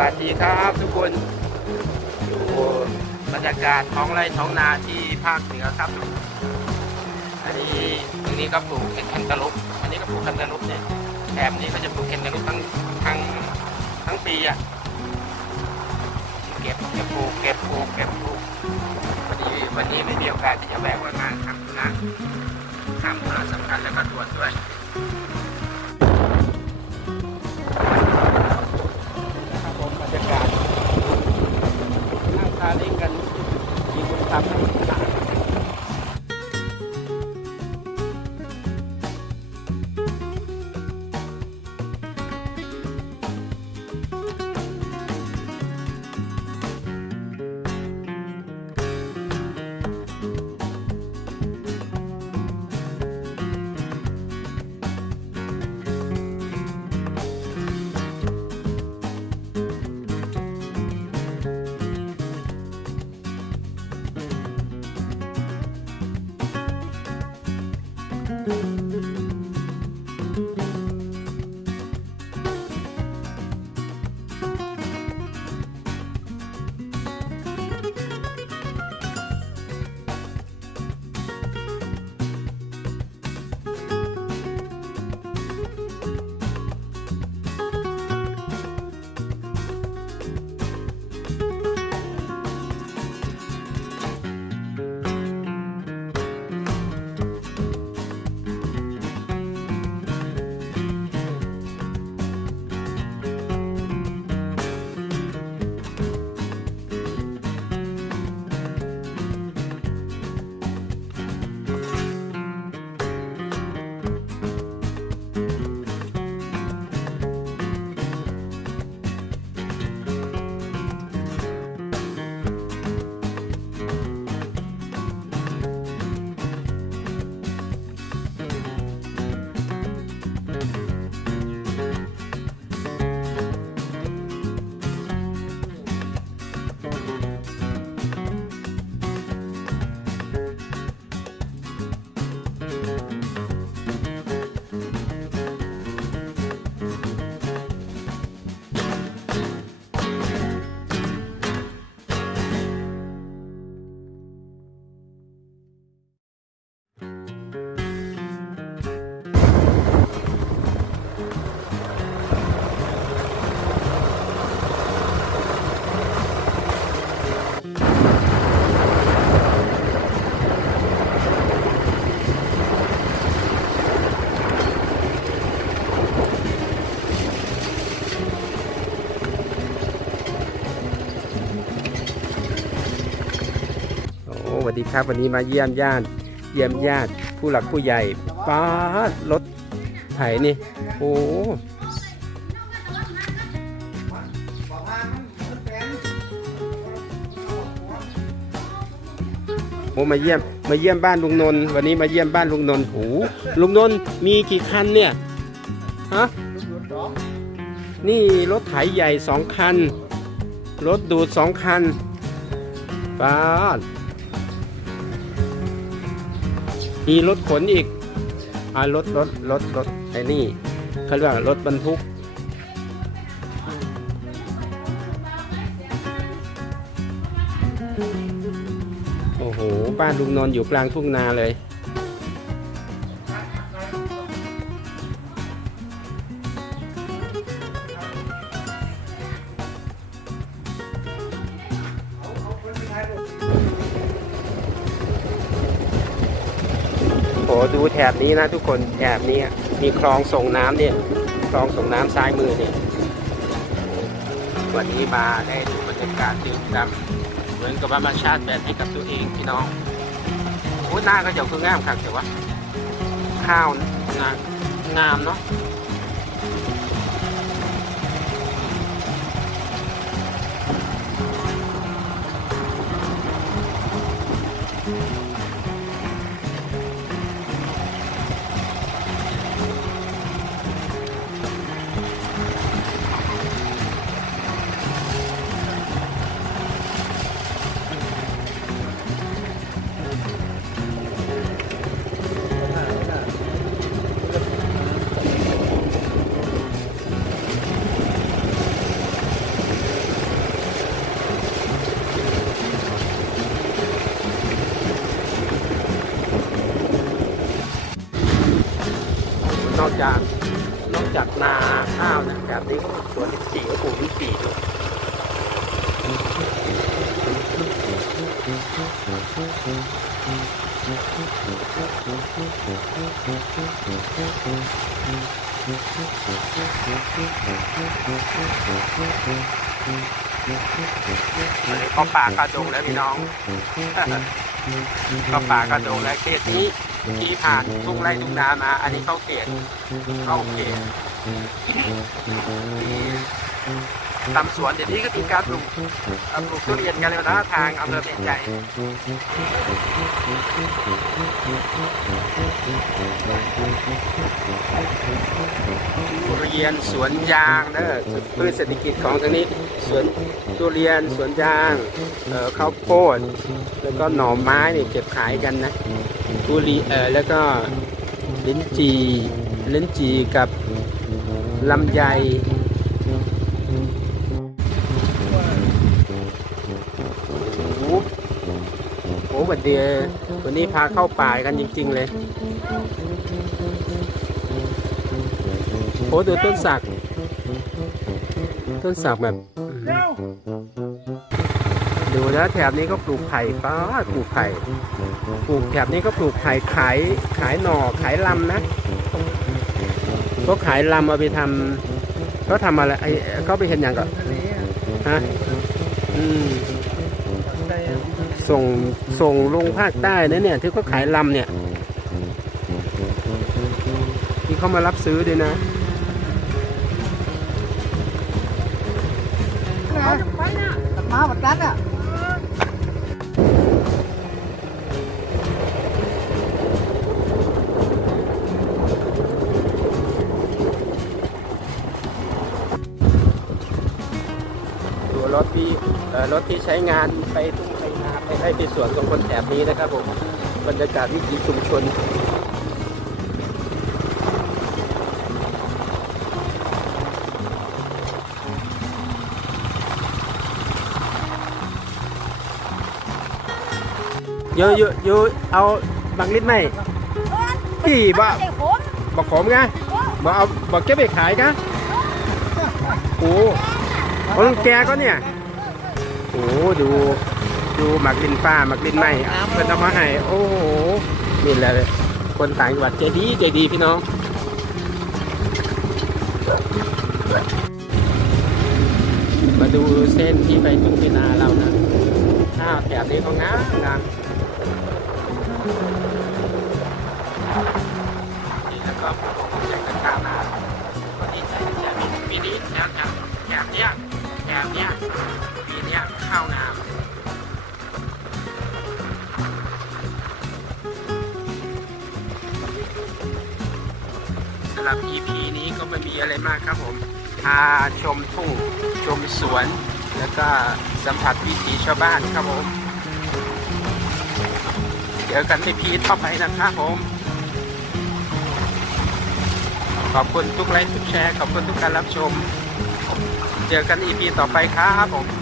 วัสดีครับทุกคนอยู่บรรยากาศท้องไร่ท้องนาที่ภาคเหนือครับ อันนี้ตรงนี้ก็ปลูกแคนตาลูปอันนี้ก็ปลูกแคนตาลูปเนี่ยแถบนี้ก็จะปลูกแคนตาลูปทั้งทั้งทั้งปีอะเก็บเก็บปลูกเก็บปลูกเก็บปลูกวันนี้วันนี้ไม่มีโอกาสที่จะแวะว่างานทำนะทำธุระสำคัญแล้วก็ตรวจด้วย วัสดีครับ วันนี้มาเยี่ยมญาติเยี่ยมญาติผู้หลักผู้ใหญ่ป้ารถไถนี่ โอ้โอ้มาเยี่ยมมาเยี่ยมบ้านลุงนนท์วันนี้มาเยี่ยมบ้านลุงนนท์โอ้ลุงนนท์มีกี่คันเนี่ยฮะนี่รถไถใหญ่สองคัน รถดูดสองคันป้าด มีรถขนอีกอ่ารถรถรถรถไอ้นี่เขาเรียกว่ารถบรรทุก โอ้โห บ้านลุงนอนอยู่กลางทุ่งนาเลย โอ้ดูแถบนี้นะทุกคนแถบนี้มีคลองส่งน้ำเนี่ยคลองส่งน้ำซ้ายมือเนี่ยวันนี้มาได้ดูบรรยากาศดื่มด่ำเหมือนกับว่ามาชาติแบบให้กับตัวเองพี่น้องโอ้หน้าก็จะคืองามครับแต่ว่าข้าวงามงามเนาะาวนะแบบนี้ก็สวนลิ้นจี่ก็ปลูกลิ้นจี่ด้วยก็ป่ากระดงแล้วพี่น้องก็ป่ากระดงแล้วเขตนี้ที่ผ่านทุ่งไร่ทุ่งนามา อันนี้เข้าเขตเข้าเขต ทำสวนเดี๋ยวนี้ก็มีการปลูกเอ่อปลูกทุเรียนกันแล้วนะทางอำเภอเพียงใหญ่ทุเรียนสวนยางเนอะพืชเศรษฐกิจของทางนี้สวนทุเรียนสวนยางเอ่อข้าวโพดแล้วก็หน่อไม้นี่เก็บขายกันนะทุเรียนเอ่อแล้วก็ลิ้นจีลิ้นจีกับ ลำไยโอ้โหโอ้วันเดียวันนี้พาเข้าป่ากันจริง ๆ เลยโอ้ดูต้นสัก ต้นสักแบบ ดูแล้วแถบนี้ก็ปลูกไผ่ป้าปลูกไผ่ปลูกแถบนี้ก็ปลูกไผ่ขายขายหน่อขายลำนะ ก็ขายลำเอาไปทำเขาทำอะไรไอเขาไปเห็นอย่างก่อนฮะอืมส่งส่งลงภาคใต้นะเนี่ย ที่เขาขายลำเนี่ยที่เขามารับซื้อด้วยนะมาเหมือนกันอะ รถที่ใช้งานไปทุ่งไปนาไปให้ไปสวนของคนแถบนี้นะครับผมบรรยากาศวิถีชุมชนเยอะเยอะเยอะเอาบังลิดไหมพี่บ่บอกขมไงบอกเอาบอกเก็บไปขายกะโอ้โหแกก็เนี่ย โอ้โหดูดูหมักลินฟ้าหมักลินไหมเพิ่นเอามาให้โอ้โหนี่แหละคนต่างจังหวัดใจดีใจดีพี่น้องมาดูเส้นที่ไปทุ่งพินาเรานะข้าวแถบนี้ของน้ำงามนี่แล้วก็ เนี้ยข้าวงามสำหรับ EP นี้ก็ไม่มีอะไรมากครับผมพาชมทุ่งชมสวน แล้วก็สัมผัสวิถีชาวบ้านครับผมเจอกันในพีต่อไปนะครับผม ขอบคุณทุกไลค์ทุกแชร์ ขอบคุณทุกการรับชม เจอกัน EP ต่อไปครับผม